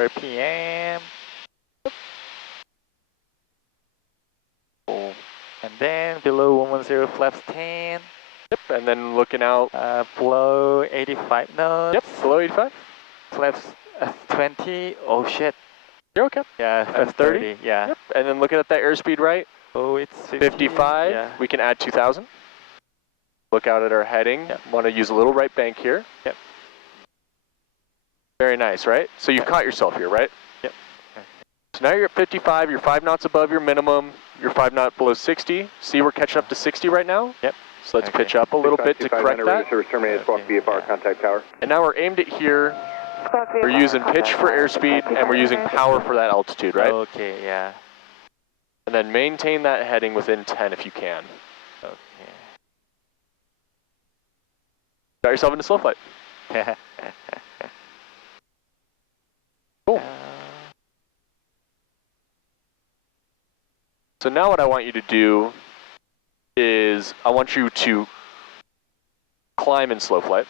RPM. And then below 110 flaps 10. Yep, and then looking out. Below 85 knots. Yep, below 85. Flaps 20. Oh shit. You're okay. Yeah, flaps 30. Yeah. Yep, and then looking at that airspeed right. Oh, it's 55. Yeah. We can add 2,000. Look out at our heading. Yep. Want to use a little right bank here. Yep. Very nice, right? So you've caught yourself here, right? Yep. So now you're at 55, you're 5 knots above your minimum, you're 5 knots below 60. See, we're catching up to 60 right now? Yep. So let's pitch up a little bit to correct that. Service terminated, Squawk VFR, contact tower. And now we're aimed at here. We're using pitch for airspeed, and we're using power for that altitude, right? Okay, yeah. And then maintain that heading within 10 if you can. Okay. Got yourself into slow flight. Cool. So now what I want you to do is I want you to climb in slow flight.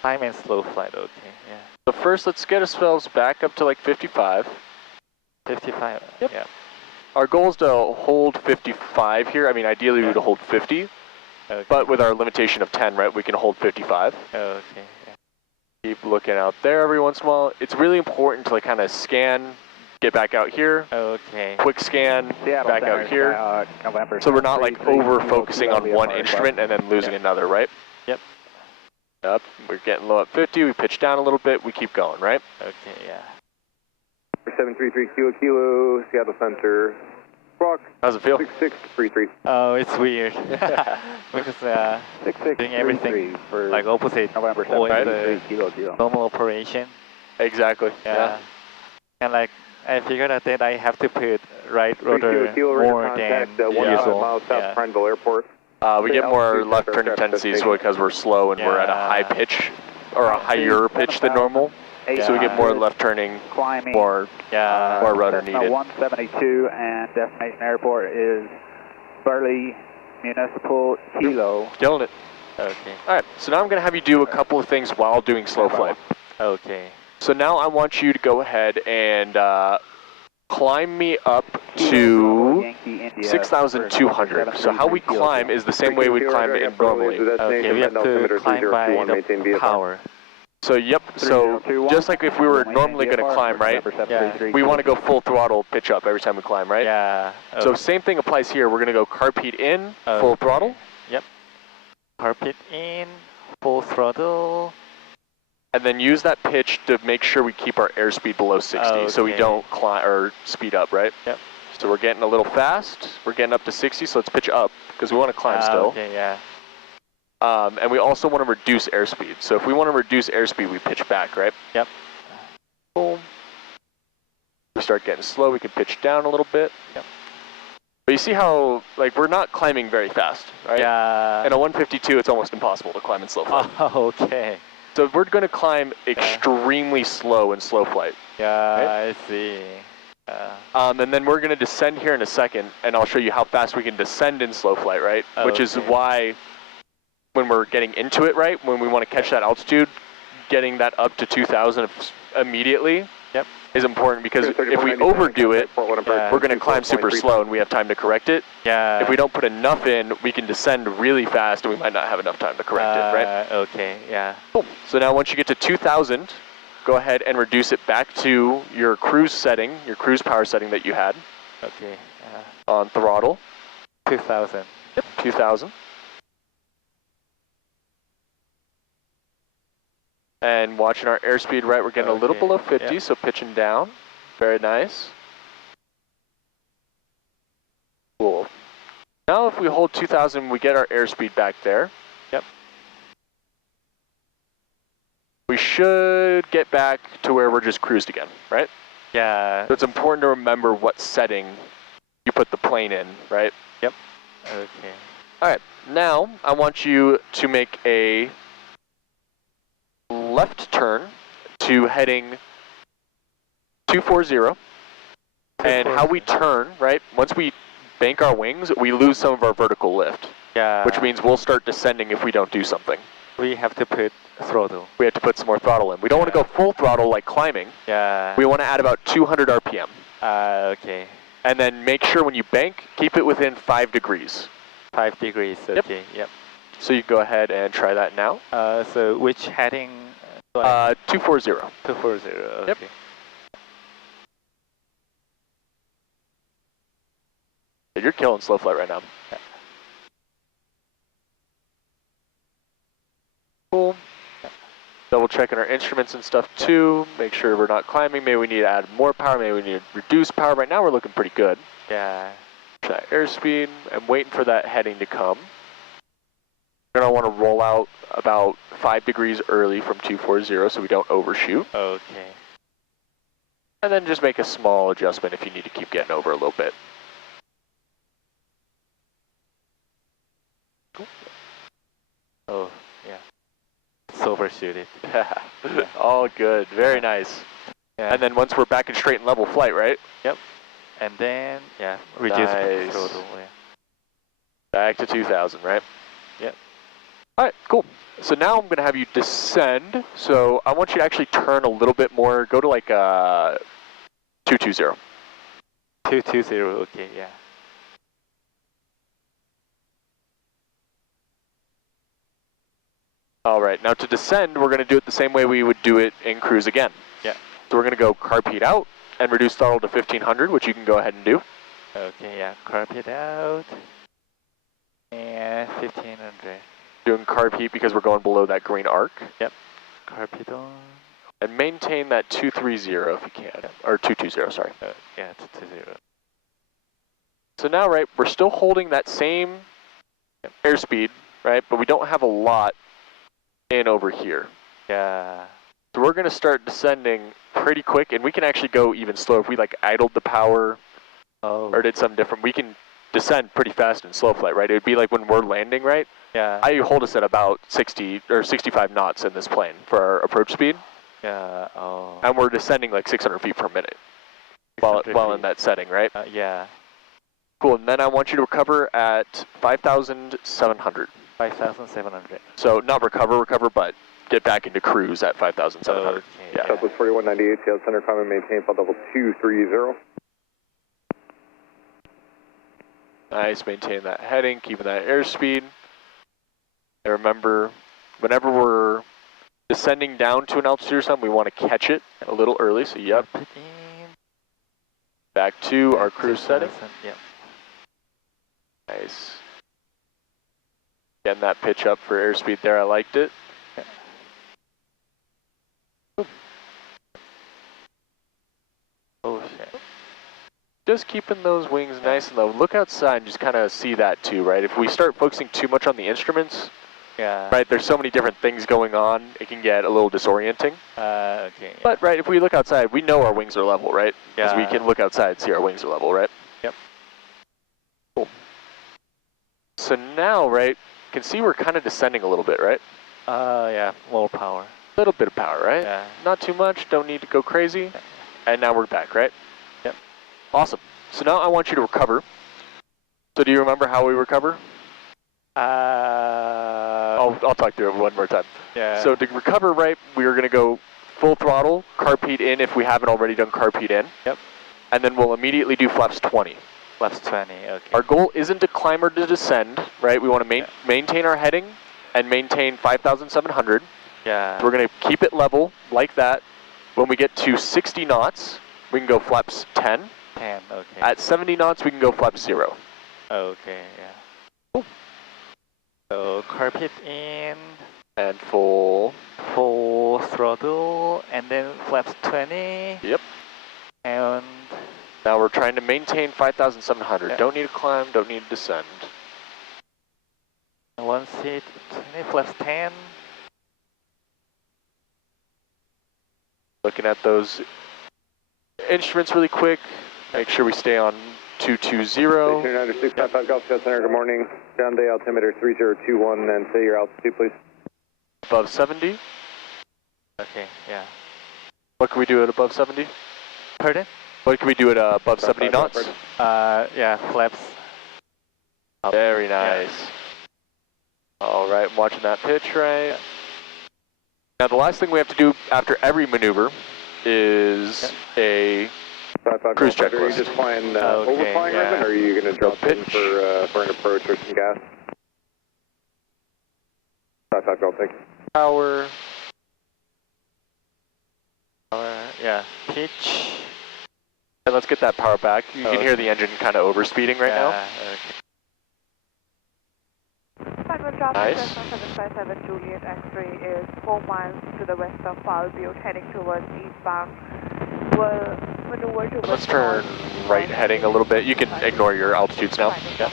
Climb in slow flight, okay, yeah. So first let's get ourselves back up to like 55. 55, Yep. Yeah. Our goal is to hold 55 here. I mean, ideally we would hold 50, Okay. but with our limitation of 10, right, we can hold 55. Okay, yeah. Keep looking out there every once in a while. It's really important to like kind of scan, get back out here. Okay. Quick scan, back out here. So we're not like over focusing on one instrument and then losing another, right? Yep. Up, we're getting low at 50, we pitch down a little bit, we keep going, right? Okay, yeah. 733 Kilo Kilo, Seattle Center. Squawk. How's it feel? 6633. Oh, it's weird. Because doing everything for like opposite November always 733 the Kilo Kilo. normal operation. Exactly. Yeah. And like I figured out that I have to put right rotor more than usual. miles south of Prineville Airport. We get more left turning tendencies because we're slow and we're at a high pitch, or a higher pitch than normal. So we get more left turning, more rudder needed. 172 and destination airport is Burley Municipal Kilo. Killing it. Okay. Alright, so now I'm going to have you do a couple of things while doing slow flight. Okay. So now I want you to go ahead and climb me up to 6,200. So how we climb is the same way we climb it normally. Okay, we have to climb by the power. So yep, so just like if we were normally going to climb, right? Yeah. We want to go full throttle pitch up every time we climb, right? Yeah. Okay. So same thing applies here. We're going to go carpet in, full throttle. Yep. Carpet in, full throttle. And then use that pitch to make sure we keep our airspeed below 60 so we don't climb or speed up, right? Yep. So we're getting a little fast. We're getting up to 60, so let's pitch up because we want to climb still. Okay, yeah. And we also want to reduce airspeed. So if we want to reduce airspeed, we pitch back, right? Yep. Boom. We start getting slow, we can pitch down a little bit. Yep. But you see how, like, we're not climbing very fast, right? Yeah. In a 152, it's almost impossible to climb in slow flight. Oh, okay. So we're going to climb extremely slow in slow flight. Yeah, right? I see. And then we're going to descend here in a second, and I'll show you how fast we can descend in slow flight, right? Which is why when we're getting into it, right, when we want to catch that altitude, getting that up to 2,000 immediately is important because if we overdo it, we're going to climb super slow and we have time to correct it. Yeah. If we don't put enough in, we can descend really fast and we might not have enough time to correct it, right? Okay, yeah. Cool. So now once you get to 2,000, go ahead and reduce it back to your cruise setting, your cruise power setting that you had. Okay. On throttle. 2,000. Yep, 2,000. And watching our airspeed, right, we're getting a little below 50, so pitching down. Very nice. Cool. Now if we hold 2,000, we get our airspeed back there. Yep. We should get back to where we're just cruised again, right? Yeah. So it's important to remember what setting you put the plane in, right? Yep. Okay. All right, now I want you to make a left turn to heading 240. And how we turn, right, once we bank our wings, we lose some of our vertical lift. Yeah. Which means we'll start descending if we don't do something. We have to put throttle. We have to put some more throttle in. We don't want to go full throttle like climbing. Yeah. We want to add about 200 RPM. Okay. And then make sure when you bank, keep it within 5 degrees. 5 degrees, okay, yep. So you can go ahead and try that now. So which heading? 240. 240, okay. Yep. You're killing slow flight right now. Yeah. Cool. Double checking our instruments and stuff too. Make sure we're not climbing. Maybe we need to add more power. Maybe we need to reduce power. Right now we're looking pretty good. Yeah. That airspeed. I'm waiting for that heading to come. We're gonna want to roll out about 5 degrees early from 240 so we don't overshoot. Okay. And then just make a small adjustment if you need to keep getting over a little bit. Oh, yeah. It's overshooted. All good. Very nice. Yeah. And then once we're back in straight and level flight, right? Yep. And then, yeah, reduce the Nice. throttle. Yeah. Back to 2,000, right? Yep. All right, cool. So now I'm going to have you descend. So I want you to actually turn a little bit more. Go to like 220. 220, okay, yeah. All right, now to descend, we're going to do it the same way we would do it in cruise again. Yeah. So we're going to go carpet out and reduce throttle to 1500, which you can go ahead and do. Okay, yeah, carpet out. And 1500. Doing carb heat because we're going below that green arc. Yep. Carpet on. And maintain that 230 if you can. Yep. Or 220, sorry. Yeah, 220. So now, right, we're still holding that same airspeed, right? But we don't have a lot in over here. Yeah. So we're going to start descending pretty quick, and we can actually go even slower. If we like idled the power or did something different, we can descend pretty fast in slow flight, right? It would be like when we're landing, right? Yeah. I hold us at about 60 or 65 knots in this plane for our approach speed. Yeah, oh. And we're descending like 600 feet per minute while in that setting, right? Yeah. Cool, and then I want you to recover at 5,700. 5,700. So not recover, but get back into cruise at 5,700. Okay, yeah. Southwest 4198, Seattle Center, common maintain flight level 230. Nice, maintain that heading, keeping that airspeed. And remember, whenever we're descending down to an altitude or something, we want to catch it a little early, so yep. Back to our cruise setting. Yep. Nice. Getting that pitch up for airspeed there, I liked it. Oh shit. Just keeping those wings nice and low. Look outside and just kind of see that too, right? If we start focusing too much on the instruments, yeah. right, there's so many different things going on, it can get a little disorienting. Okay. Yeah. But, right, if we look outside, we know our wings are level, right? Because we Yeah. can look outside and see our wings are level, right? Yep. Cool. So now, right, you can see we're kind of descending a little bit, right? Yeah, more power. A little bit of power, right? Yeah. Not too much, don't need to go crazy. Yeah. And now we're back, right? Yep. Awesome. So now I want you to recover. So do you remember how we recover? I'll talk through it one more time. Yeah. So to recover, right, we are going to go full throttle, carb heat in if we haven't already done carb heat in. Yep. And then we'll immediately do flaps 20. Flaps 20, okay. Our goal isn't to climb or to descend, right? We want to maintain our heading and maintain 5,700. Yeah. So we're going to keep it level like that. When we get to 60 knots, we can go flaps 10. 10, okay. At 70 knots, we can go flaps 0. Okay, yeah. Cool. So carpet in, And full. full throttle, and then flaps 20. Yep. And Now we're trying to maintain 5,700. Yeah. Don't need to climb, don't need to descend. one seat, 20, flaps 10. Looking at those instruments really quick. Make sure we stay on 220. Station under 655 Gulf Coast Center, good morning. John Day, altimeter 3021, and say your altitude, please. Above 70. Okay, yeah. What can we do at above 70? Pardon? What can we do at above 70 knots? Yeah, flaps. Up. Very nice. All right, I'm watching that pitch right. Now the last thing we have to do after every maneuver is a cruise checklist. Are you just flying overflying Redmond, or are you going to drop in for an approach or some gas? 55 Golf, thank you. Power. Yeah, pitch. And let's get that power back. You can hear the engine kind of overspeeding right now. Nice. Nice. 757 Juliet X-ray is 4 miles to the west of Foul Butte, heading towards eastbound. We'll maneuver towards Let's turn right heading a little bit. You can ignore your altitudes now. Yeah.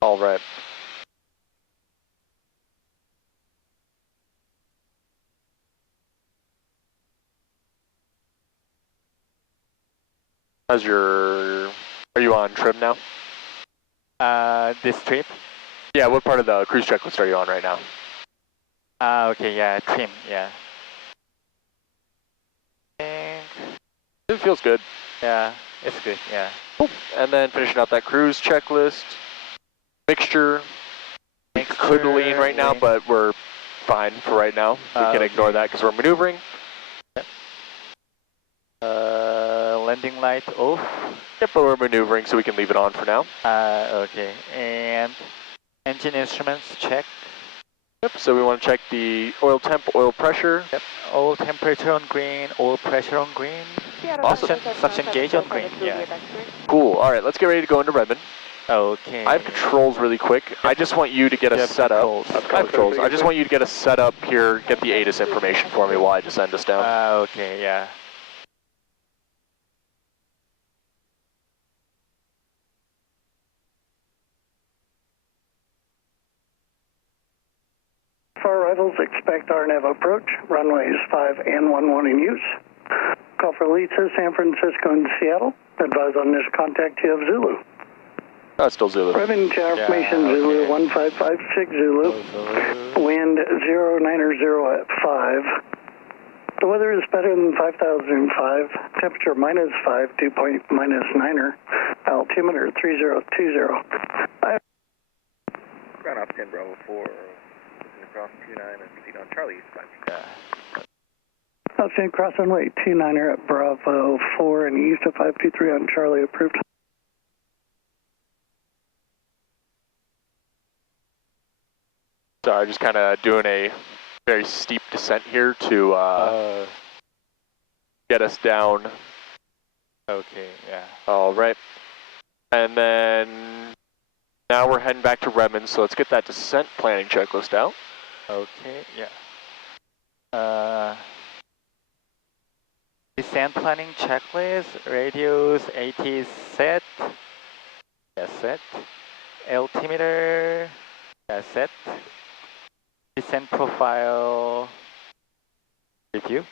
All right. Are you on trim now? This trip? Yeah, what part of the cruise checklist are you on right now? Okay, yeah, trim, yeah. And It feels good. yeah, it's good, yeah. Cool. And then finishing out that cruise checklist. Mixture. We could lean right now, but we're fine for right now. We can ignore that because we're maneuvering. Landing light off. Yep, but we're maneuvering, so we can leave it on for now. Okay, and engine instruments check. Yep, so we want to check the oil temp, oil pressure. Yep, oil temperature on green, oil pressure on green. Awesome. Suction gauge on green, yeah. Cool, all right, let's get ready to go into Redmond. Okay. I have controls really quick. I just want you to get us set up. I have controls. I just want you to get us set up here, get the ATIS information for me while I descend us down. Okay, yeah. For arrivals, expect RNAV approach. Runways 5 and 11 in use. Call for leads to San Francisco and Seattle. Advise on this contact you have Zulu. Oh, it's still Zulu. Redmond information Zulu 1556 Zulu. Wind 090 at 5. The weather is better than 5005. Temperature -5, dew point -9er. Altimeter 3020. Ground off 10 Bravo 4. Across 29 and proceed on Charlie eastbound. Outstanding cross runway 29er at Bravo 4 and east of 523 on Charlie approved. Sorry, just kind of doing a very steep descent here to get us down. Okay, yeah. All right. And then now we're heading back to Redmond, so let's get that descent planning checklist out. Okay, yeah. Descent planning checklist, radius 80 set. Yeah, set. Altimeter, yeah, set. Descent profile review.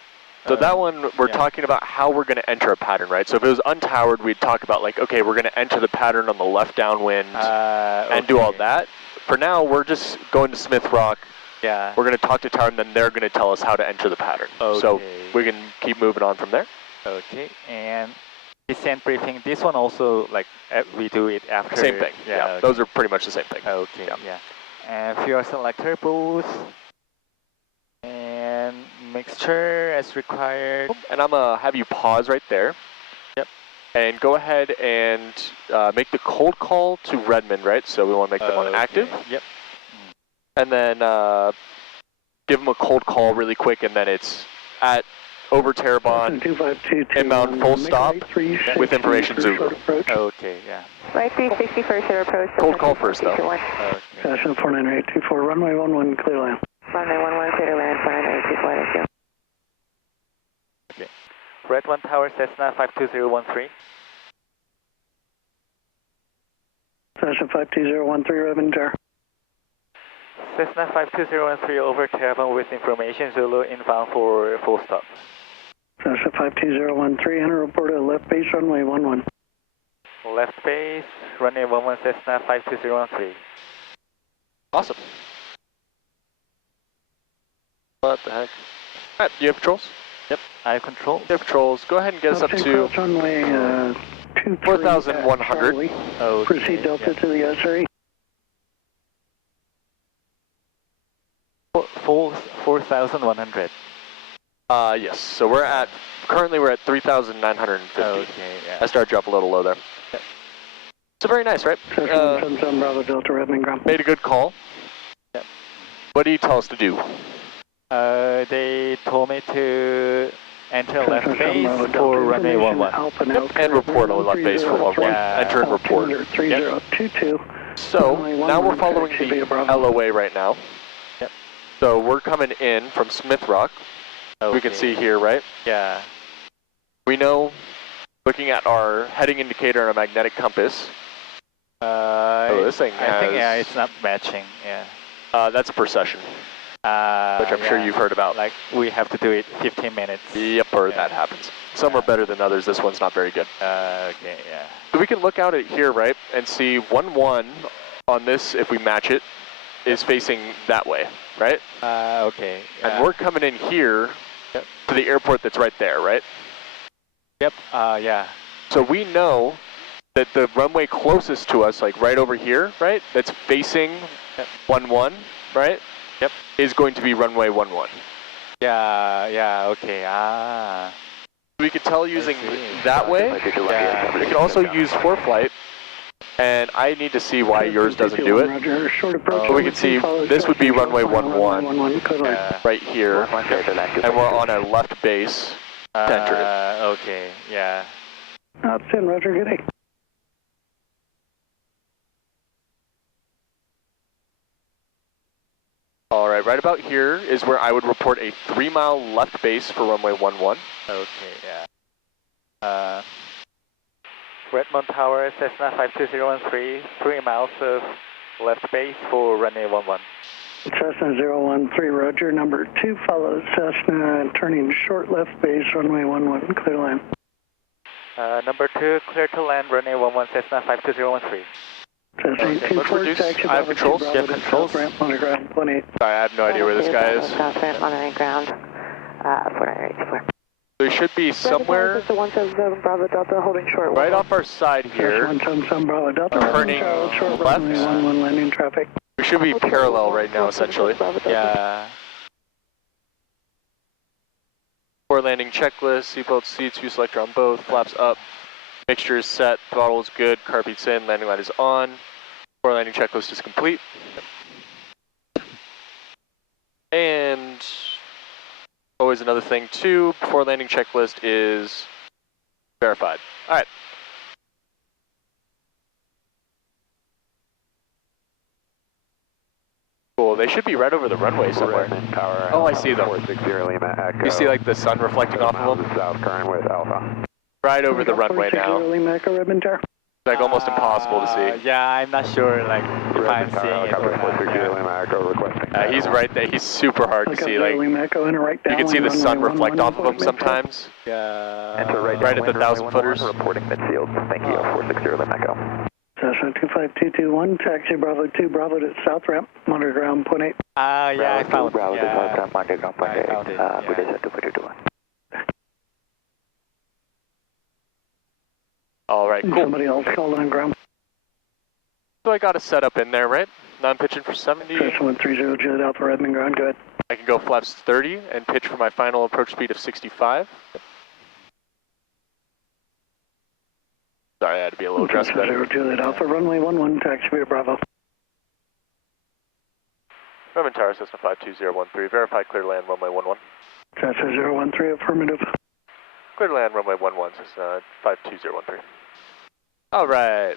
So that one, we're talking about how we're going to enter a pattern, right? So if it was untowered, we'd talk about like, okay, we're going to enter the pattern on the left downwind and do all that. For now, we're just going to Smith Rock. Yeah. We're going to talk to Tower, and then they're going to tell us how to enter the pattern. Okay. So we can keep moving on from there. Okay, and descent briefing, this one also, like, we do it after. Same thing, yeah. Okay. Those are pretty much the same thing. Okay, yeah. And fuel selector booth, and mixture as required. And I'm going to have you pause right there. Yep. And go ahead and make the cold call to Redmond, right? So we want to make them on active. Yep. And then give them a cold call really quick, and then it's at over Terrebonne, inbound full stop with information Zulu. Okay, yeah. Right 360 first air approach. Cold call first, though. Okay. Fashion 49824, runway 11, clear land. Runway 11, clear to land, 49824, Okay. Red 1 Tower, Cessna 52013. Fashion 52013, Redmond Tower. Cessna 52013 over Terrebonne with information Zulu inbound for full stop. Fashion 52013, enter report at left base runway 11. Left base, runway 11 Cessna 52013. Awesome. What the heck? All right, you have controls? Yep, I have control. You have controls. Go ahead and get us up to runway 4,100. Okay, Proceed Delta to the SRE. 4,100. Yes. So currently we're at 3,950. Okay, yeah. I started to drop a little low there. Yep. So very nice, right? Cessna Bravo Delta Redmond ground. Made a good call. Yep. What do you tell us to do? They told me to enter left base for runway 11. Yep. And report on left base for 11. Yeah. Enter and report. 3022. So now we're following the LOA right now. Yep. So we're coming in from Smith Rock. Okay. We can see here, right? Yeah. We know, looking at our heading indicator and our magnetic compass. This thing has... I think, yeah, it's not matching, yeah. That's per session, which I'm sure you've heard about. Like, we have to do it 15 minutes. Yep, that happens. Some are better than others. This one's not very good. Okay, yeah. So we can look out at here, right, and see 1-1 on this, if we match it, is facing that way, right? Okay. And we're coming in here to the airport that's right there, right? Yep, yeah. So we know that the runway closest to us, like right over here, right, that's facing 1-1, right? Yep. Is going to be runway 11. Yeah, okay, We could tell using that way. Yeah. We can also use ForeFlight, and I need to see why yours doesn't do it. But we can see this would be runway 11 right here, and we're on a left base to enter it. Okay, yeah. 10, Roger, good day. All right, right about here is where I would report a 3-mile left base for runway 11. Okay, yeah. Redmond Tower, Cessna 52013, 3 miles of left base for runway 11. Cessna 013, Roger. Number 2 follows Cessna, turning short left base, runway 11, clear to land. Number 2, clear to land, runway 11, Cessna 52013. Cessna 824, taxi I have controls. Bravo to South ramp, underground, 28. Sorry, I have no idea where this guy is. South ramp, underground, 4984. There should be somewhere The 177 Bravo Delta holding short. right off our side here. 177 Bravo Delta, Turning short left. runway 11, landing traffic. We should be parallel right now, essentially. Yeah. For landing checklist, seatbelt seats, view selector on both, flaps up, mixture is set, throttle is good, carb beats in, landing light is on. For landing checklist is complete. And always another thing too, before landing checklist is verified. All right. Cool, they should be right over the runway somewhere. Oh, I see them. You see like the sun reflecting off of them? South current with Alpha. Right over the runway now. Like almost impossible to see. Yeah, I'm not sure, like, if I'm seeing it or not. Yeah. He's right there. He's super hard to see. Like, you can see the sun reflect off of him sometimes. Yeah. Right at the 1,000 footers. Reporting midfield. Thank you. 460 Lima Echo. Cessna 25221, taxi Bravo 2, Bravo to South ramp, underground, 0.8. Yeah, I found it. Bravo to South ramp, underground, 0.8. I found it, yeah. British 25221. All right, cool. Somebody else called on ground. So I got a setup in there, right? Now I'm pitching for 70. Cessna 130, Jet Alpha Redmond ground, go ahead. I can go flaps 30 and pitch for my final approach speed of 65. Sorry, I had to be a little dressed better. Jet Alpha, runway 11, taxi via Bravo. Redmond Tower, Cessna 52013, verified clear to land, runway 11. Cessna 013, affirmative. Clear to land, runway 11, Cessna 52013. All right.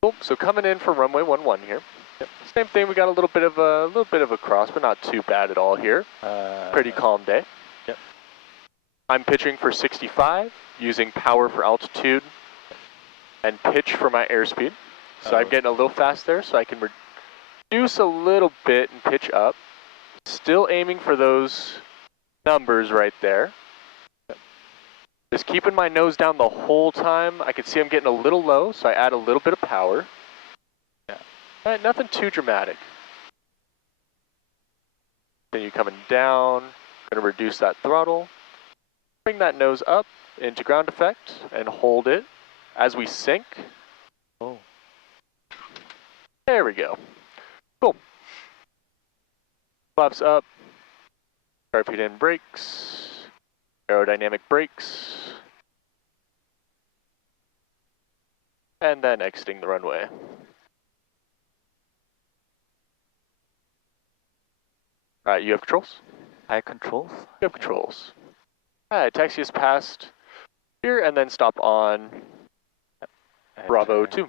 Cool. So coming in for runway 11 here. Yep. Same thing. We got a little bit of a cross, but not too bad at all here. Pretty calm day. Yep. I'm pitching for 65, using power for altitude, and pitch for my airspeed. So I'm getting a little fast there, so I can reduce a little bit and pitch up. Still aiming for those numbers right there. Just keeping my nose down the whole time. I can see I'm getting a little low, so I add a little bit of power. Yeah. All right, nothing too dramatic. Then you coming down, gonna reduce that throttle. Bring that nose up into ground effect and hold it as we sink. Oh. There we go. Cool. Flaps up, Carpet in brakes. Aerodynamic brakes. And then exiting the runway. Alright, you have controls? I have controls. You have controls. Alright, taxi is passed here and then stop on Bravo 2.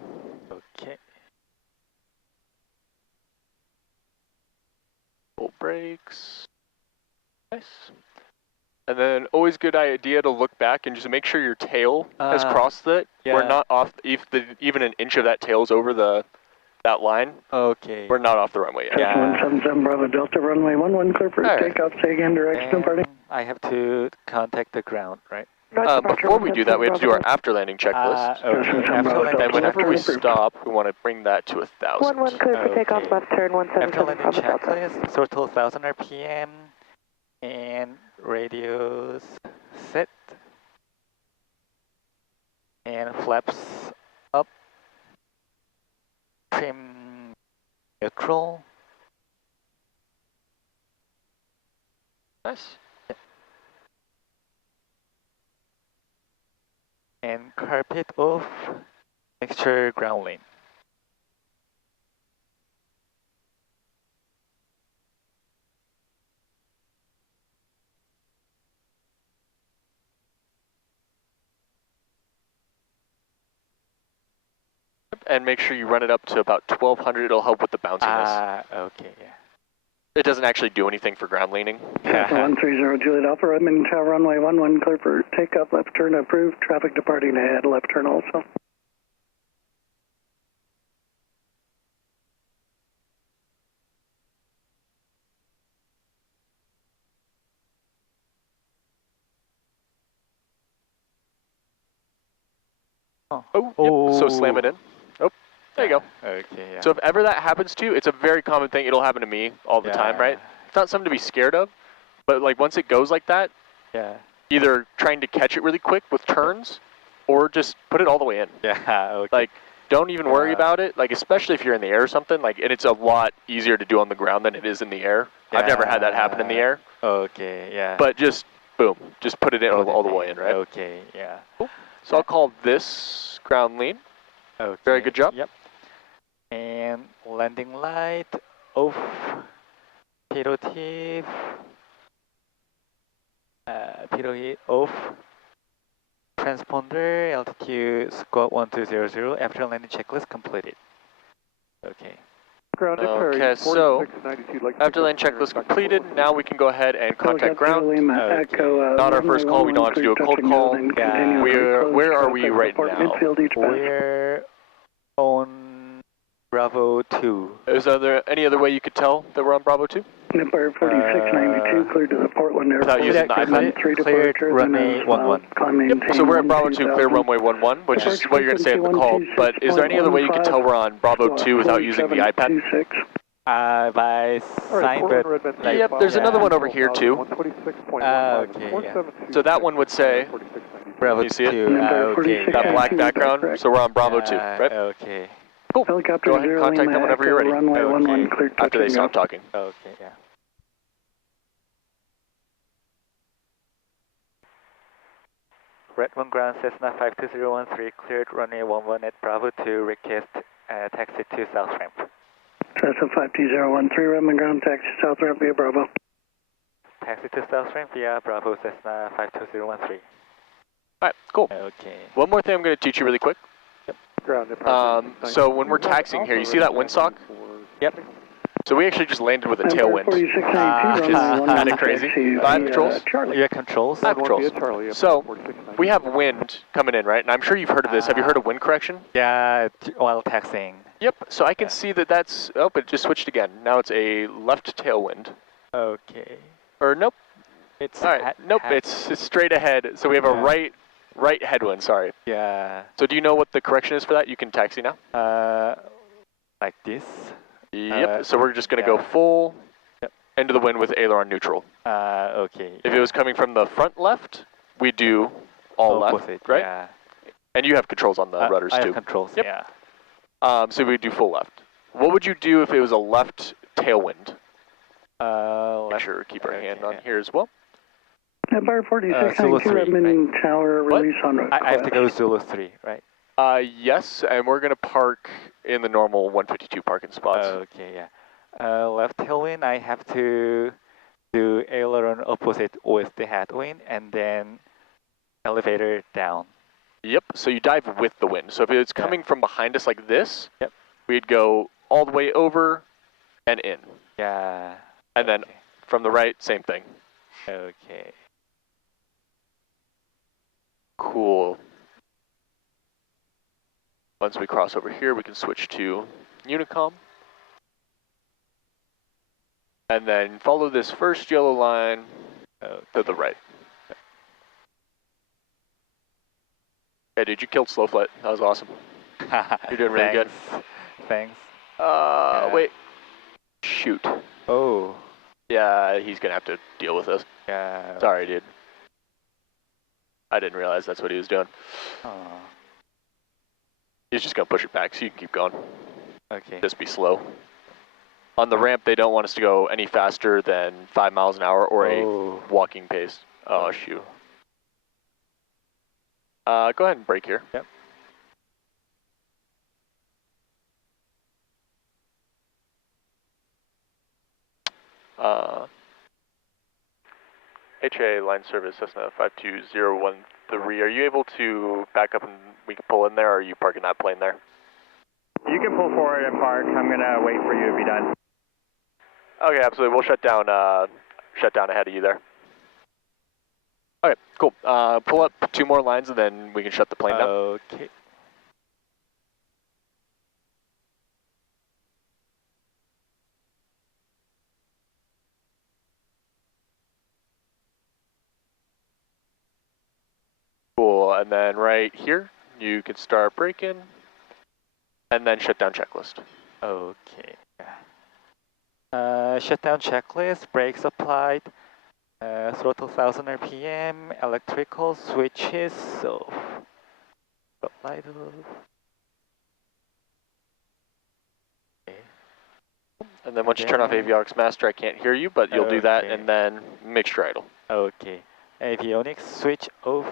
Okay. Full brakes. Nice. And then always good idea to look back and just make sure your tail has crossed it. Yeah. We're not off, even an inch of that tail's over that line. Okay. We're not off the runway yet. Yeah. 177 Bravo Delta, runway 11, clear for takeoff, say again, direction departing. I have to contact the ground, right? Before we do that, we have to do our after landing checklist. Okay. After landing And whenever we checklist. stop, we want to bring that to 1,000. 11 clear for takeoff, Okay. left turn, After 177 landing Bravo Delta. checklist, total 1,000 RPM, and radios set, and flaps up, trim neutral. Nice. And carpet off, mixture ground lane. And make sure you run it up to about 1,200. It'll help with the bounciness. Okay, yeah. It doesn't actually do anything for ground leaning. 130 Juliet Alpha, Redmond Tower, runway 11, clear for takeoff, left turn approved, traffic departing ahead, left turn also. Yep. So slam it in. Oh, there you go. Okay, yeah. So if ever that happens to you, it's a very common thing. It'll happen to me all the time, right? It's not something to be scared of, but like once it goes like that, Yeah. either trying to catch it really quick with turns, or just put it all the way in. Yeah, okay. Like, don't even worry about it. Like, especially if you're in the air or something. Like, and it's a lot easier to do on the ground than it is in the air. I've never had that happen in the air. Okay, yeah. But just boom, just put it in all the way in, right? Okay, yeah. So I'll call this ground lead. Okay. Very good job. Yep. And landing light off. Pitot off. Transponder altitude squawk 1200. After landing checklist completed. Okay. Okay, so after landing checklist completed, now we can go ahead and contact ground. Not our first call. We don't have to do a cold call. Yeah. Where are we right now? We're on Bravo 2. Is there any other way you could tell that we're on Bravo 2? Empire 4692, cleared to the Portland Airport. Without using the iPad? Cleared runway 11. Yep. So we're at Bravo 2, clear runway 11, which is what you're going to say at the call. But is there any other way you could tell we're on Bravo 2 without using the iPad? By sign, but like, Yep, there's another one over here too. Okay, yeah. So that one would say, Bravo you see it? 2. Okay. that black background, so we're on Bravo 2, right? Okay. Cool. Helicopter Go ahead and contact them whenever you're ready. Runway 11, cleared After they stop talking. Okay, yeah. Redmond Ground Cessna 52013 cleared runway 11 at Bravo 2, request taxi to South Ramp. Cessna 52013, Redmond Ground, taxi South Ramp via Bravo. Taxi to South Ramp via Bravo Cessna 52013. Alright, cool. Okay. One more thing I'm going to teach you really quick. So when we're taxiing here, you see that windsock? Yep. So we actually just landed with a tailwind, which is kind of crazy. Five controls? You have controls? Five controls. So we have wind coming in, right? And I'm sure you've heard of this. Have you heard of wind correction? Yeah, while taxiing. Yep. So I can see that that's, oh, it just switched again. Now it's a left tailwind. Okay. Or nope. It's All right. Nope. It's straight ahead. So we have a right headwind. Sorry. Yeah. So do you know what the correction is for that? You can taxi now. Like this. Yep. So we're just gonna go full into the wind with aileron neutral. Okay. If it was coming from the front left, we do all left, opposite, right? Yeah. And you have controls on the rudders I too. have controls. Yep. Yeah. So we do full left. What would you do if it was a left tailwind? Make sure we keep our hand on here as well. Empire 4692, Zulu 3, admin tower What? release on I have to go request. Zulu 3, right? Yes, and we're gonna park in the normal 152 parking spots. Okay, yeah. Left tailwind, I have to do aileron opposite with the headwind and then elevator down. Yep, so you dive with the wind. So if it's coming from behind us like this, we'd go all the way over and in. Yeah. And then from the right, same thing. Okay. Cool. Once we cross over here, we can switch to Unicom. And then follow this first yellow line to the right. Yeah, dude, you killed slow flight. That was awesome. You're doing really good. Thanks. Wait. Shoot. Oh. Yeah, he's gonna have to deal with this. Yeah. Sorry, dude. I didn't realize that's what he was doing. Oh. He's just gonna push it back so you can keep going. Okay. Just be slow. On the ramp, they don't want us to go any faster than 5 miles an hour or a walking pace. Oh, shoot. Go ahead and brake here. Yep. HA line service Cessna 52013. Are you able to back up and we can pull in there, or are you parking that plane there? You can pull forward and park. I'm going to wait for you to be done. Okay, absolutely. We'll shut down ahead of you there. Okay, cool. Pull up 2 more lines and then we can shut the plane down. Okay. Cool, and then right here, you can start braking and then shut down checklist. Okay. Shutdown checklist, brakes applied, throttle 1000 RPM, electrical switches off. Light off. Okay. And then once you turn off avionics master, I can't hear you, but you'll do that and then mixture idle. Okay. Avionics switch off.